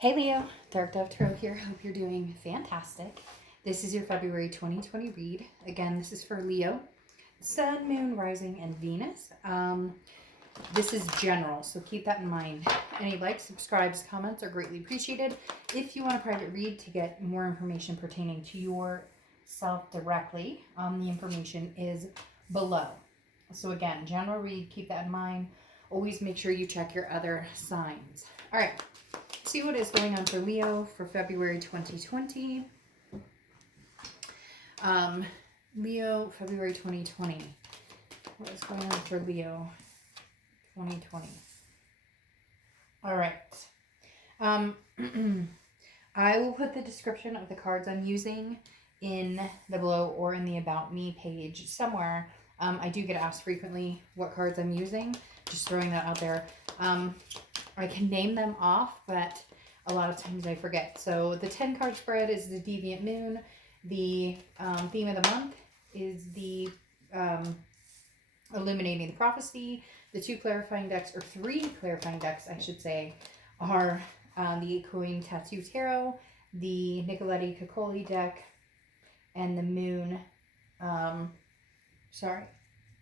Hey Leo, Dark Dove Tarot here. Hope you're doing fantastic. This is your February 2020 read. Again, this is for Leo, Sun, Moon, Rising, and Venus. This is general, so keep that in mind. Any likes, subscribes, comments are greatly appreciated. If you want a private read to get more information pertaining to yourself directly, the information is below. So again, general read, keep that in mind. Always make sure you check your other signs. All right. See what is going on for Leo for February 2020. Leo, February 2020. What is going on for Leo 2020? All right. I will put the description of the cards I'm using in the below or in the About Me page somewhere. I do get asked frequently what cards I'm using. Just throwing that out there. I can name them off, but a lot of times I forget. So the 10 card spread is the Deviant Moon. The theme of the month is the Illuminating the Prophecy. The 2 clarifying decks, or 3 clarifying decks, I should say, are the Coin Tattoo Tarot, the Nicoletti Coccoli deck, and the Moon. Sorry,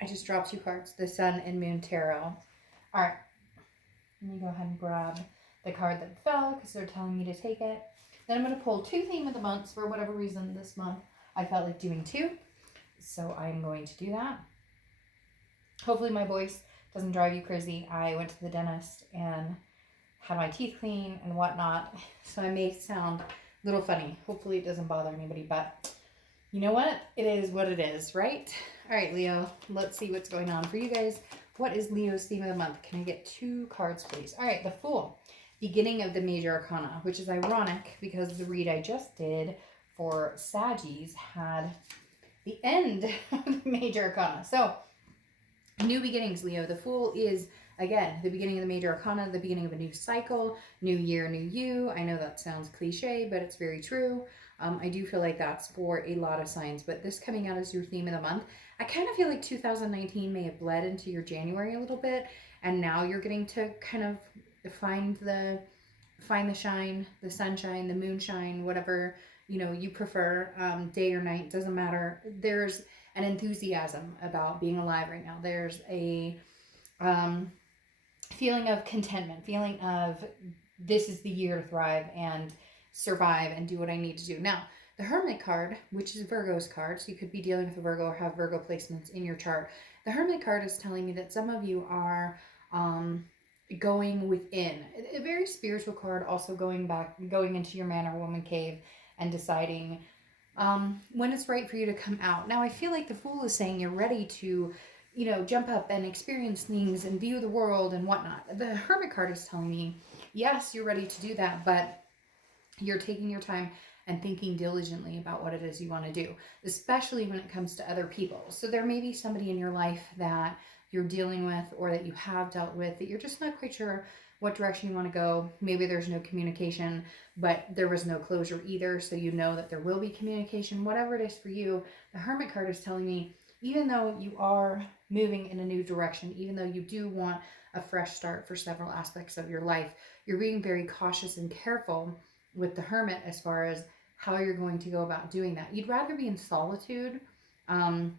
I just dropped 2 cards. The Sun and Moon Tarot. All right. Let me go ahead and grab the card that fell because they're telling me to take it. Then I'm going to pull 2 theme of the months. For whatever reason this month I felt like doing 2. So I'm going to do that. Hopefully my voice doesn't drive you crazy. I went to the dentist and had my teeth clean and whatnot. So I may sound a little funny. Hopefully it doesn't bother anybody. But you know what? It is what it is, right? All right, Leo. Let's see what's going on for you guys. What is Leo's theme of the month? Can I get 2 cards, please? All right, the Fool. Beginning of the Major Arcana, which is ironic because the read I just did for Saggies had the end of the Major Arcana. So, new beginnings, Leo. The Fool is, again, the beginning of the Major Arcana, the beginning of a new cycle, new year, new you. I know that sounds cliche, but it's very true. I do feel like that's for a lot of signs, but this coming out as your theme of the month, I kind of feel like 2019 may have bled into your January a little bit, and now you're getting to kind of find the shine, the sunshine, the moonshine, whatever you prefer, day or night, doesn't matter. There's an enthusiasm about being alive right now. There's a feeling of contentment, feeling of this is the year to thrive and survive and do what I need to do. Now, the Hermit card, which is Virgo's card, so you could be dealing with a Virgo or have Virgo placements in your chart. The Hermit card is telling me that some of you are going within. A very spiritual card, also going into your man or woman cave and deciding when it's right for you to come out. Now, I feel like the Fool is saying you're ready to jump up and experience things and view the world and whatnot. The Hermit card is telling me, yes, you're ready to do that, but you're taking your time and thinking diligently about what it is you want to do, especially when it comes to other people. So there may be somebody in your life that you're dealing with or that you have dealt with that you're just not quite sure what direction you want to go. Maybe there's no communication, but there was no closure either, so you know that there will be communication. Whatever it is for you, the Hermit card is telling me, even though you are moving in a new direction, even though you do want a fresh start for several aspects of your life, you're being very cautious and careful with the Hermit as far as how you're going to go about doing that. You'd rather be in solitude than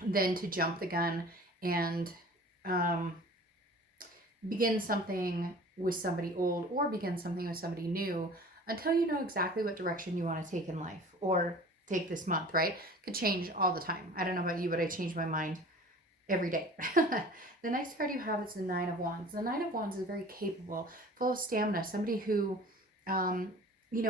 to jump the gun and begin something with somebody old or begin something with somebody new until you know exactly what direction you want to take in life or take this month, right? Could change all the time. I don't know about you, but I change my mind every day. The next card you have is the 9 of Wands. The 9 of Wands is very capable, full of stamina, somebody who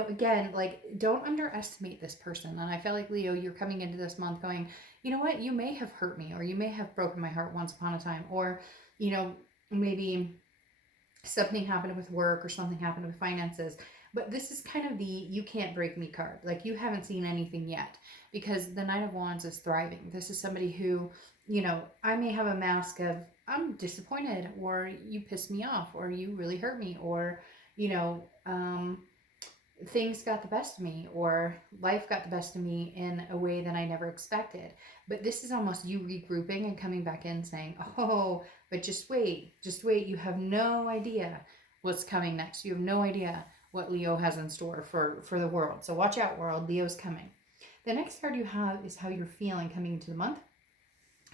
again, like, don't underestimate this person. And I feel like, Leo, you're coming into this month going, you know what, you may have hurt me, or you may have broken my heart once upon a time, or, maybe something happened with work or something happened with finances. But this is kind of the you can't break me card. Like, you haven't seen anything yet, because the 9 of Wands is thriving. This is somebody who, I may have a mask of I'm disappointed, or you pissed me off, or you really hurt me, or, things got the best of me, or life got the best of me in a way that I never expected. But this is almost you regrouping and coming back in saying, oh, but just wait. You have no idea what's coming next. You have no idea what Leo has in store for the world. So watch out, world. Leo's coming. The next card you have is how you're feeling coming into the month.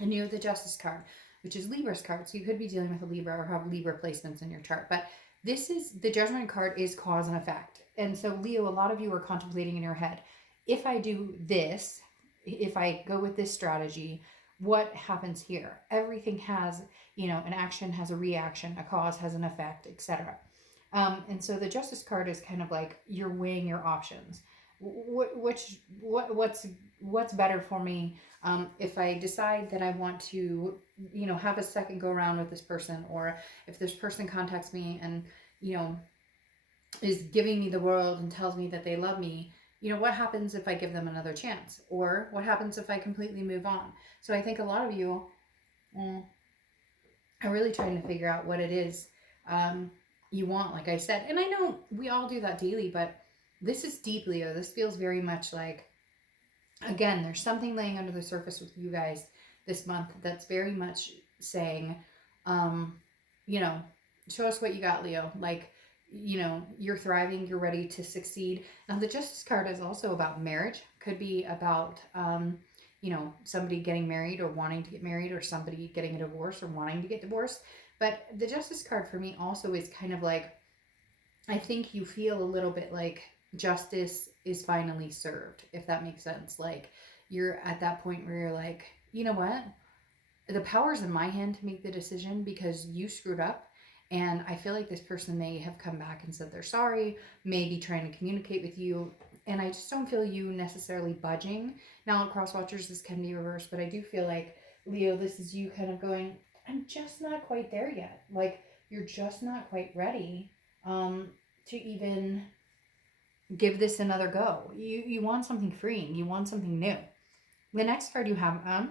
And you have the Justice card, which is Libra's card. So you could be dealing with a Libra or have Libra placements in your chart. But this is, the Judgment card is cause and effect. And so Leo, a lot of you are contemplating in your head, if I do this, if I go with this strategy, what happens here? Everything has, an action has a reaction, a cause has an effect, etc. And so the Justice card is kind of like you're weighing your options. What's better for me? If I decide that I want to, have a second go around with this person, or if this person contacts me and, is giving me the world and tells me that they love me, what happens if I give them another chance? Or what happens if I completely move on? So I think a lot of you are really trying to figure out what it is you want, like I said. And I know we all do that daily, but this is deep, Leo. This feels very much like, again, there's something laying under the surface with you guys this month that's very much saying, show us what you got, Leo. Like, you're thriving, you're ready to succeed. Now, the Justice card is also about marriage. Could be about, somebody getting married or wanting to get married, or somebody getting a divorce or wanting to get divorced. But the Justice card for me also is kind of like, I think you feel a little bit like justice is finally served, if that makes sense. Like, you're at that point where you're like, you know what? The power's in my hand to make the decision because you screwed up. And I feel like this person may have come back and said they're sorry, maybe trying to communicate with you. And I just don't feel you necessarily budging. Now, cross watchers, this can be reversed, but I do feel like, Leo, this is you kind of going, I'm just not quite there yet. Like, you're just not quite ready to even give this another go. You want something freeing. You want something new. The next card you have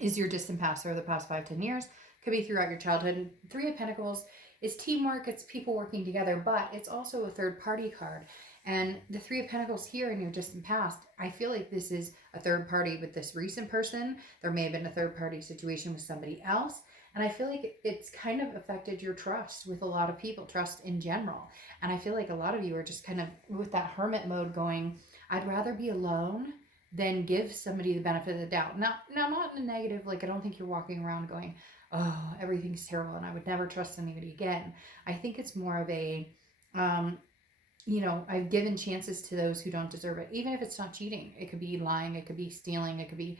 is your distant past, or the past 5-10 years. Could be throughout your childhood. Three of Pentacles is teamwork. It's people working together, but it's also a third party card. And the Three of Pentacles here in your distant past, I feel like this is a third party with this recent person. There may have been a third party situation with somebody else. And I feel like it's kind of affected your trust with a lot of people, trust in general. And I feel like a lot of you are just kind of with that hermit mode going, I'd rather be alone than give somebody the benefit of the doubt. Now, not in a negative, like I don't think you're walking around going, oh, everything's terrible and I would never trust anybody again. I think it's more of a, I've given chances to those who don't deserve it, even if it's not cheating. It could be lying, it could be stealing, it could be,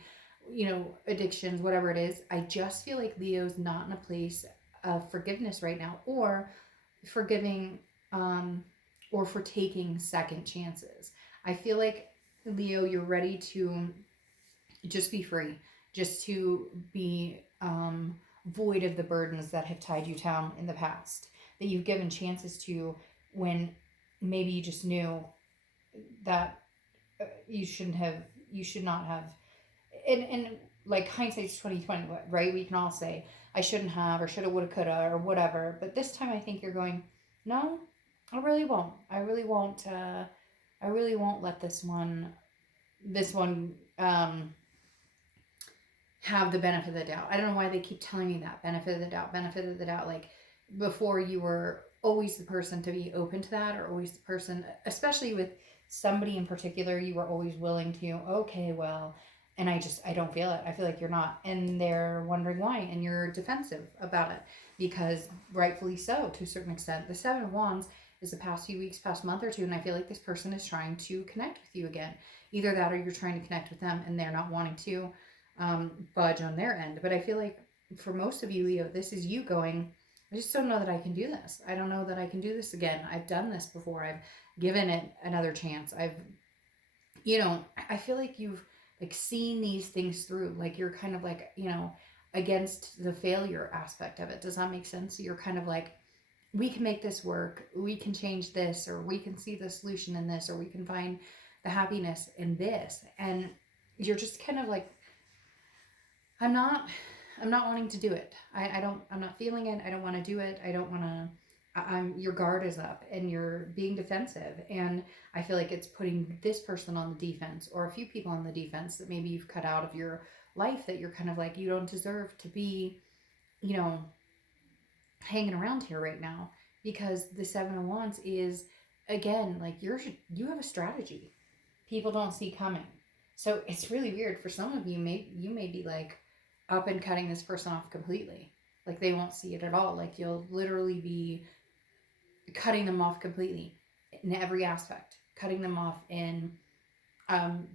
addictions, whatever it is. I just feel like Leo's not in a place of forgiveness right now, or forgiving, or for taking second chances. I feel like, Leo, you're ready to just be free, just to be void of the burdens that have tied you down in the past, that you've given chances to when maybe you just knew that you should not have. And like hindsight's 2020, right? We can all say I shouldn't have, or shoulda, woulda, coulda, or whatever. But this time I think you're going, no, I really won't. I really won't let this one have the benefit of the doubt. I don't know why they keep telling me that. Benefit of the doubt. Like, before you were always the person to be open to that, or always the person, especially with somebody in particular, you were always willing to, okay, well, and I don't feel it. I feel like you're not. And they're wondering why. And you're defensive about it, because rightfully so, to a certain extent. The Seven of Wands is the past few weeks, past month or two, and I feel like this person is trying to connect with you again. Either that, or you're trying to connect with them and they're not wanting to budge on their end. But I feel like for most of you, Leo, this is you going, I just don't know that I can do this. I don't know that I can do this again. I've done this before. I've given it another chance. I feel like you've like seen these things through. Like, you're kind of like, against the failure aspect of it. Does that make sense? You're kind of like, we can make this work. We can change this, or we can see the solution in this, or we can find the happiness in this. And you're just kind of like, I'm not wanting to do it. I'm not feeling it. I don't want to do it. I don't want to, your guard is up and you're being defensive. And I feel like it's putting this person on the defense, or a few people on the defense that maybe you've cut out of your life, that you're kind of like, you don't deserve to be, hanging around here right now. Because the Seven of Wands is again, like you have a strategy people don't see coming. So it's really weird for some of you. You may be like up and cutting this person off completely. Like they won't see it at all. Like you'll literally be cutting them off completely in every aspect, cutting them off in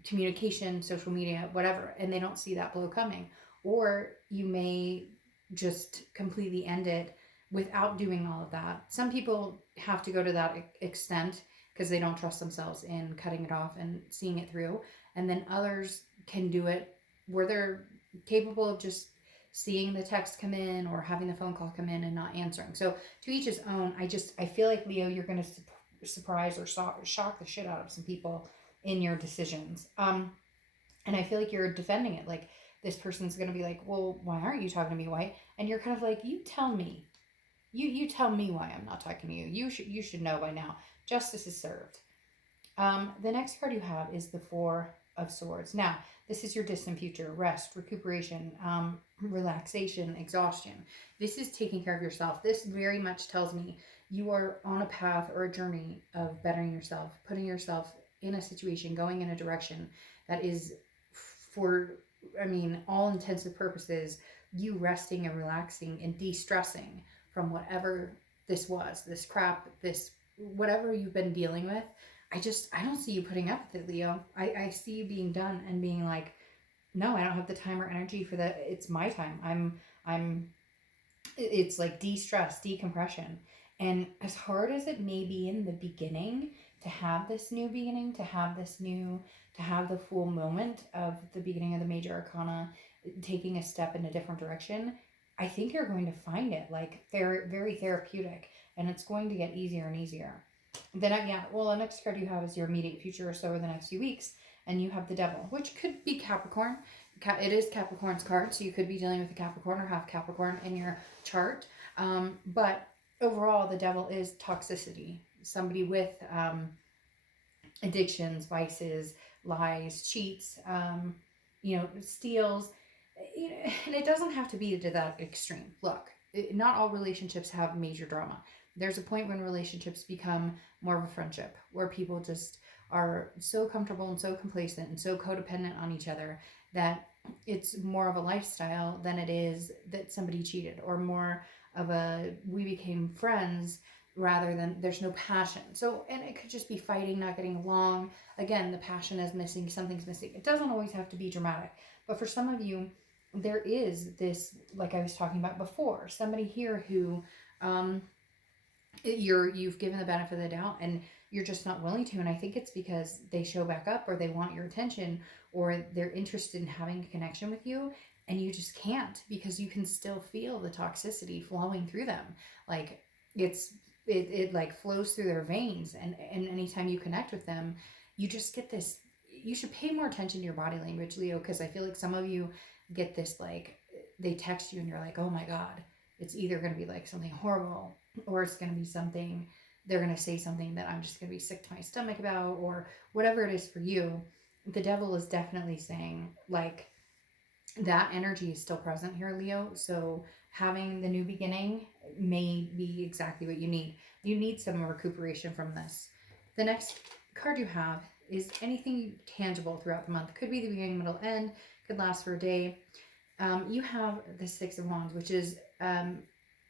communication, social media, whatever, and they don't see that blow coming. Or you may just completely end it without doing all of that. Some people have to go to that extent because they don't trust themselves in cutting it off and seeing it through. And then others can do it where they're capable of just seeing the text come in or having the phone call come in and not answering. So to each his own. I feel like, Leo, you're going to surprise or shock the shit out of some people in your decisions. And I feel like you're defending it. Like this person's going to be like, well, why aren't you talking to me, White? And you're kind of like, you tell me. You tell me why I'm not talking to you. You should know by now. Justice is served. The next card you have is the Four of Swords. Now, this is your distant future. Rest, recuperation, relaxation, exhaustion. This is taking care of yourself. This very much tells me you are on a path or a journey of bettering yourself, putting yourself in a situation, going in a direction that is, for, all intensive purposes, you resting and relaxing and de-stressing from whatever this was, this crap, this whatever you've been dealing with. I don't see you putting up with it, Leo. I see you being done and being like, no, I don't have the time or energy for that. It's my time. It's like de-stress, decompression. And as hard as it may be in the beginning to have this new beginning, to have the full moment of the beginning of the major arcana, taking a step in a different direction, I think you're going to find it like very therapeutic, and it's going to get easier and easier. Then, the next card you have is your immediate future, or so, or the next few weeks, and you have the Devil, which could be Capricorn. It is Capricorn's card, so you could be dealing with a Capricorn or have Capricorn in your chart. But overall, the Devil is toxicity. Somebody with addictions, vices, lies, cheats, steals. And it doesn't have to be to that extreme. Look, not all relationships have major drama. There's a point when relationships become more of a friendship, where people just are so comfortable and so complacent and so codependent on each other that it's more of a lifestyle than it is that somebody cheated, or more of a we became friends rather than there's no passion. So, and it could just be fighting, not getting along. Again, the passion is missing, something's missing. It doesn't always have to be dramatic. But for some of you, there is this, like I was talking about before, somebody here who you've given the benefit of the doubt and you're just not willing to. And I think it's because they show back up, or they want your attention, or they're interested in having a connection with you, and you just can't, because you can still feel the toxicity flowing through them. Like it like flows through their veins, and anytime you connect with them, you just get this. You should pay more attention to your body language, Leo, because I feel like some of you get this, like they text you and you're like, oh my God, it's either going to be like something horrible, or it's going to be something, they're going to say something that I'm just going to be sick to my stomach about, or whatever it is for you. The Devil is definitely saying, like, that energy is still present here, Leo. So having the new beginning may be exactly what you need. You need some recuperation from this. The next card you have is anything tangible throughout the month. Could be the beginning, middle, end. Could last for a day. You have the Six of Wands, which is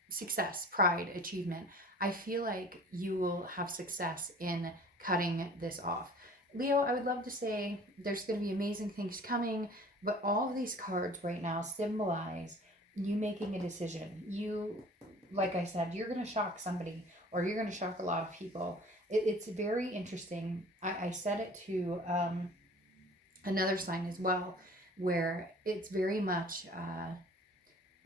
success, pride, achievement. I feel like you will have success in cutting this off. Leo, I would love to say there's going to be amazing things coming, but all of these cards right now symbolize you making a decision. You, like I said, you're going to shock somebody, or you're going to shock a lot of people. It's very interesting. I said it to another sign as well, where it's very much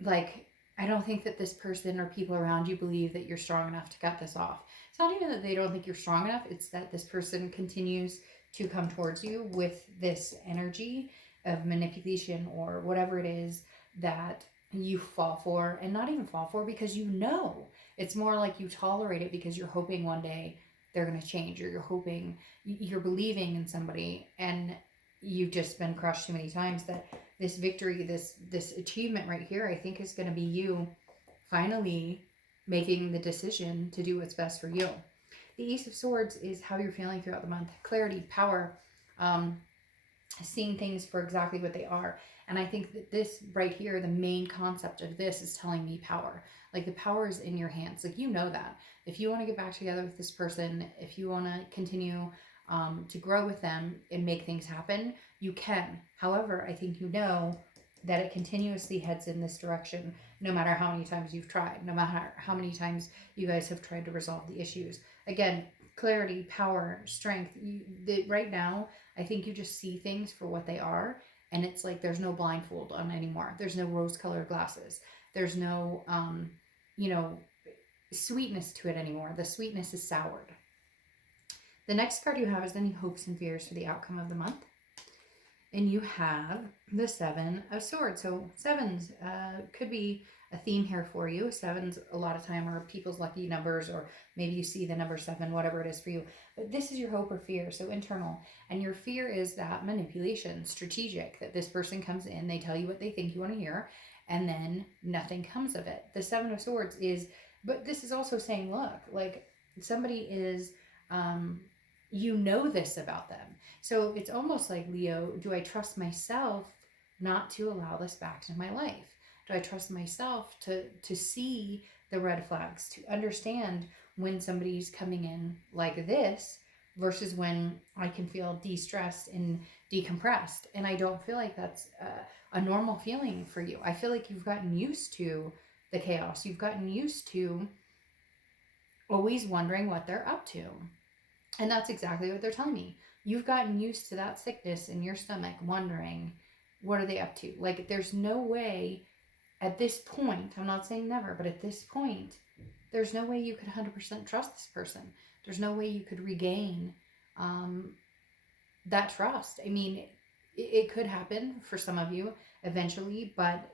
like, I don't think that this person or people around you believe that you're strong enough to cut this off. It's not even that they don't think you're strong enough. It's that this person continues to come towards you with this energy of manipulation, or whatever it is that you fall for, and not even fall for because you know. It's more like you tolerate it because you're hoping one day they're going to change, or you're hoping, you're believing in somebody, and you've just been crushed too many times that this victory, this achievement right here, I think is going to be you finally making the decision to do what's best for you. The Ace of Swords is how you're feeling throughout the month. Clarity, power, seeing things for exactly what they are. And I think that this right here, the main concept of this is telling me power. Like the power is in your hands. Like, you know that. If you want to get back together with this person, if you want to continue to grow with them and make things happen, you can. However, I think you know that it continuously heads in this direction, no matter how many times you've tried, no matter how many times you guys have tried to resolve the issues. Again, clarity, power, strength. Right now, I think you just see things for what they are, and it's like there's no blindfold on anymore. There's no rose-colored glasses. There's no, sweetness to it anymore. The sweetness is soured. The next card you have is any hopes and fears for the outcome of the month. And you have the Seven of Swords. So sevens could be a theme here for you. Sevens a lot of time are people's lucky numbers, or maybe you see the number 7, whatever it is for you. But this is your hope or fear, so internal. And your fear is that manipulation, strategic, that this person comes in, they tell you what they think you want to hear, and then nothing comes of it. The Seven of Swords is, but this is also saying, look, like somebody is, you know this about them. So it's almost like, Leo, do I trust myself not to allow this back into my life? Do I trust myself to see the red flags, to understand when somebody's coming in like this versus when I can feel de-stressed and decompressed? And I don't feel like that's a normal feeling for you. I feel like you've gotten used to the chaos. You've gotten used to always wondering what they're up to. And that's exactly what they're telling me. You've gotten used to that sickness in your stomach, wondering, what are they up to? Like, there's no way at this point, I'm not saying never, but at this point, there's no way you could 100% trust this person. There's no way you could regain that trust. I mean, it could happen for some of you eventually, but,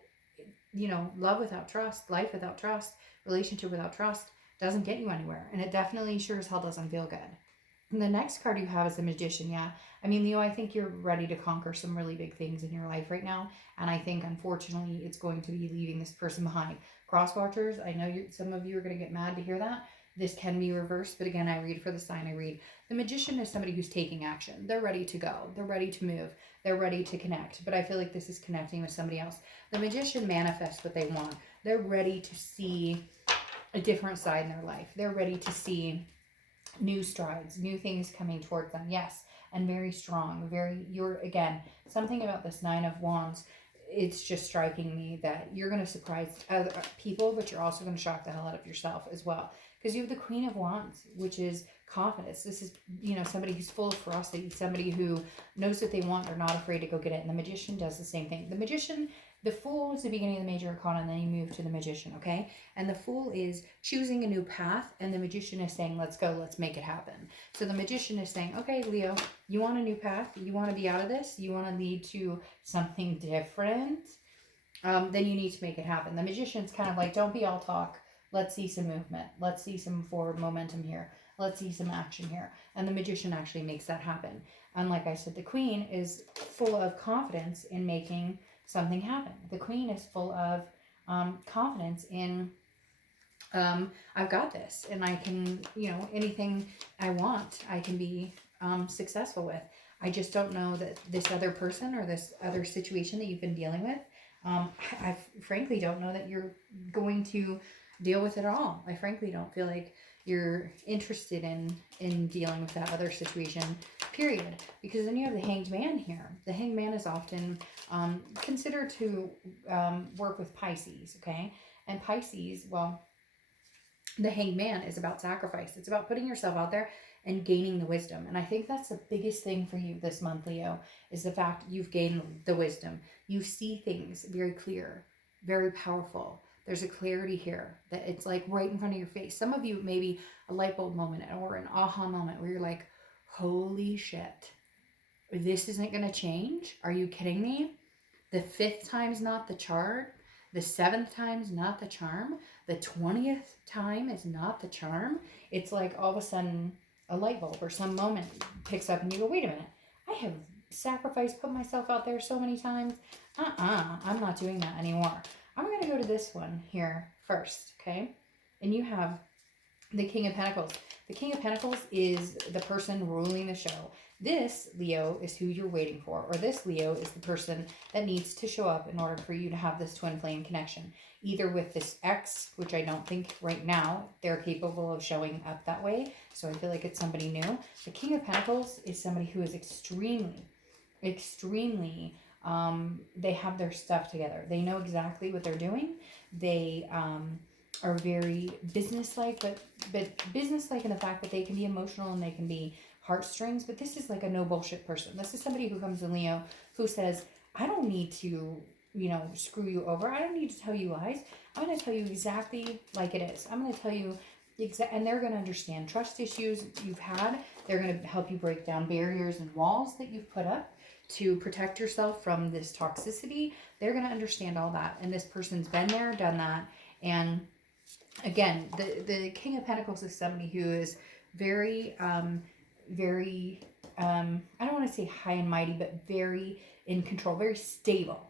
love without trust, life without trust, relationship without trust doesn't get you anywhere. And it definitely sure as hell doesn't feel good. And the next card you have is the Magician. Yeah. I mean, Leo, I think you're ready to conquer some really big things in your life right now. And I think, unfortunately, it's going to be leaving this person behind. Cross watchers, I know some of you are going to get mad to hear that. This can be reversed. But again, I read for the sign I read. The Magician is somebody who's taking action. They're ready to go. They're ready to move. They're ready to connect. But I feel like this is connecting with somebody else. The Magician manifests what they want. They're ready to see a different side in their life. They're ready to see new strides, new things coming towards them. Yes. And very strong, again, something about this Nine of Wands, it's just striking me that you're going to surprise other people, but you're also going to shock the hell out of yourself as well. Because you have the Queen of Wands, which is confidence. This is, somebody who's full of ferocity, somebody who knows what they want, they're not afraid to go get it. And the Magician does the same thing. The Magician, the Fool is the beginning of the Major Arcana, and then you move to the Magician, okay? And the Fool is choosing a new path, and the Magician is saying, let's go, let's make it happen. So the Magician is saying, okay, Leo, you want a new path? You want to be out of this? You want to lead to something different? Then you need to make it happen. The Magician's kind of like, don't be all talk. Let's see some movement. Let's see some forward momentum here. Let's see some action here. And the Magician actually makes that happen. And like I said, the Queen is full of confidence in making something happen. The Queen is full of confidence in, I've got this, and I can, anything I want, I can be successful with. I just don't know that this other person or this other situation that you've been dealing with, I frankly don't know that you're going to deal with it all. I frankly don't feel like you're interested in dealing with that other situation, period. Because then you have the Hanged Man here. The Hanged Man is often considered to work with Pisces, okay? And Pisces, well, the Hanged Man is about sacrifice. It's about putting yourself out there and gaining the wisdom. And I think that's the biggest thing for you this month, Leo, is the fact you've gained the wisdom. You see things very clear, very powerful. There's a clarity here that it's like right in front of your face. Some of you, maybe a light bulb moment or an aha moment where you're like, holy shit, this isn't going to change. Are you kidding me? The 5th time's not the chart. The 7th time's not the charm. The 20th time is not the charm. It's like all of a sudden a light bulb or some moment picks up and you go, wait a minute. I have sacrificed, put myself out there so many times. I'm not doing that anymore. I'm going to go to this one here first, okay? And you have the King of Pentacles. The King of Pentacles is the person ruling the show. This, Leo, is who you're waiting for. Or this, Leo, is the person that needs to show up in order for you to have this twin flame connection. Either with this ex, which I don't think right now they're capable of showing up that way. So I feel like it's somebody new. The King of Pentacles is somebody who is extremely, they have their stuff together. They know exactly what they're doing. They are very businesslike, but businesslike in the fact that they can be emotional and they can be heartstrings. But this is like a no bullshit person. This is somebody who comes in Leo who says, I don't need to, screw you over. I don't need to tell you lies. I'm going to tell you exactly like it is. I'm going to tell you and they're going to understand trust issues you've had. They're going to help you break down barriers and walls that you've put up to protect yourself from this toxicity. They're going to understand all that. And this person's been there, done that. And again, the King of Pentacles is somebody who is very, very, I don't want to say high and mighty, but very in control, very stable.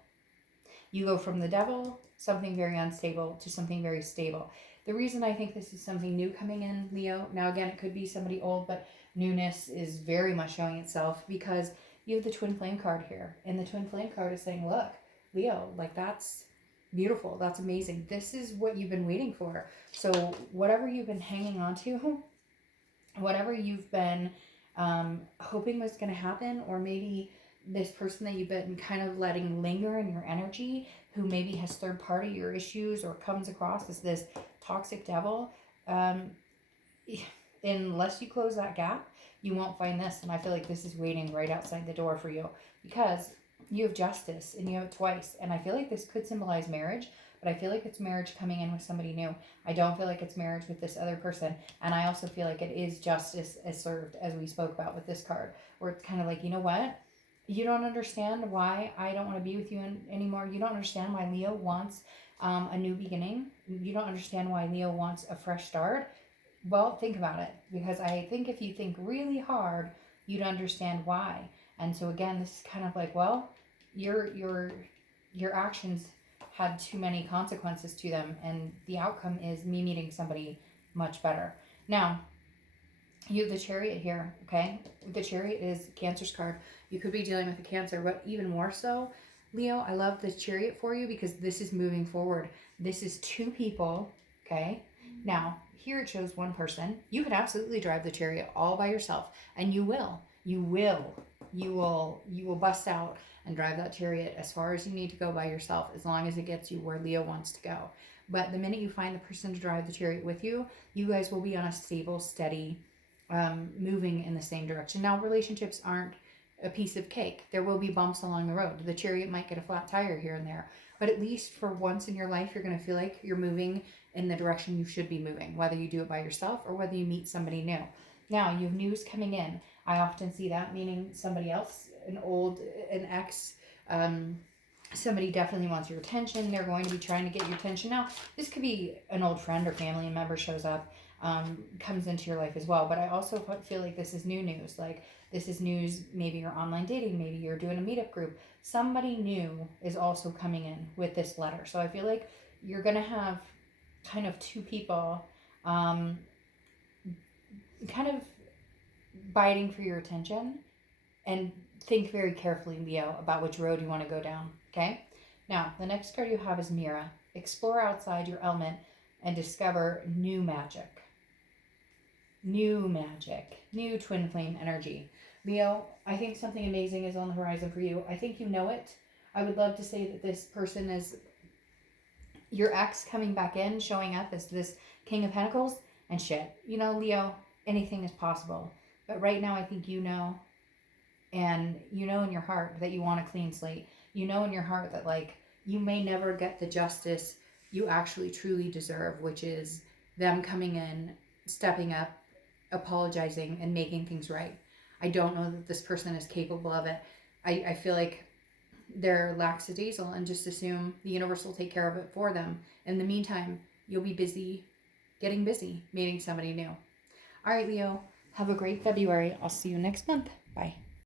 You go from the devil, something very unstable, to something very stable. The reason I think this is something new coming in, Leo, now again, it could be somebody old, but newness is very much showing itself because you have the twin flame card here. And the twin flame card is saying, look, Leo, like that's beautiful. That's amazing. This is what you've been waiting for. So whatever you've been hanging on to, whatever you've been hoping was going to happen, or maybe this person that you've been kind of letting linger in your energy, who maybe has third party your issues or comes across as this toxic devil, unless you close that gap, you won't find this. And I feel like this is waiting right outside the door for you because you have justice and you have it twice. And I feel like this could symbolize marriage, but I feel like it's marriage coming in with somebody new. I don't feel like it's marriage with this other person. And I also feel like it is justice as served, as we spoke about with this card, where it's kind of like, you know what? You don't understand why I don't want to be with you anymore. You don't understand why Leo wants a new beginning. You don't understand why Leo wants a fresh start. Well, think about it, because I think if you think really hard, you'd understand why. And so again, this is kind of like, well, your actions had too many consequences to them, and the outcome is me meeting somebody much better. Now, you have the Chariot here, okay? The Chariot is Cancer's card. You could be dealing with a Cancer, but even more so, Leo, I love the Chariot for you because this is moving forward. This is two people, okay? Now, here it shows one person. You could absolutely drive the Chariot all by yourself, and you will. You will bust out and drive that Chariot as far as you need to go by yourself, as long as it gets you where Leo wants to go. But the minute you find the person to drive the Chariot with you, you guys will be on a stable, steady, moving in the same direction. Now, relationships aren't a piece of cake. There will be bumps along the road. The Chariot might get a flat tire here and there, but at least for once in your life, you're going to feel like you're moving in the direction you should be moving, whether you do it by yourself or whether you meet somebody new. Now, you have news coming in. I often see that, meaning somebody else, an ex, somebody definitely wants your attention. They're going to be trying to get your attention. Now, this could be an old friend or family member shows up, comes into your life as well. But I also feel like this is new news. Like, this is news, maybe you're online dating, maybe you're doing a meetup group. Somebody new is also coming in with this letter. So I feel like you're going to have kind of two people kind of biting for your attention, and think very carefully, Leo, about which road you want to go down, okay? Now, the next card you have is Mira. Explore outside your element and discover new magic. New magic. New twin flame energy. Leo, I think something amazing is on the horizon for you. I think you know it. I would love to say that this person is your ex coming back in, showing up as this King of Pentacles, and shit. You know, Leo, anything is possible. But right now, I think you know, and you know in your heart that you want a clean slate. You know in your heart that, like, you may never get the justice you actually truly deserve, which is them coming in, stepping up, apologizing, and making things right. I don't know that this person is capable of it. I feel like they're lackadaisical and just assume the universe will take care of it for them. In the meantime, you'll be busy, getting busy, meeting somebody new. All right, Leo, have a great February. I'll see you next month. Bye.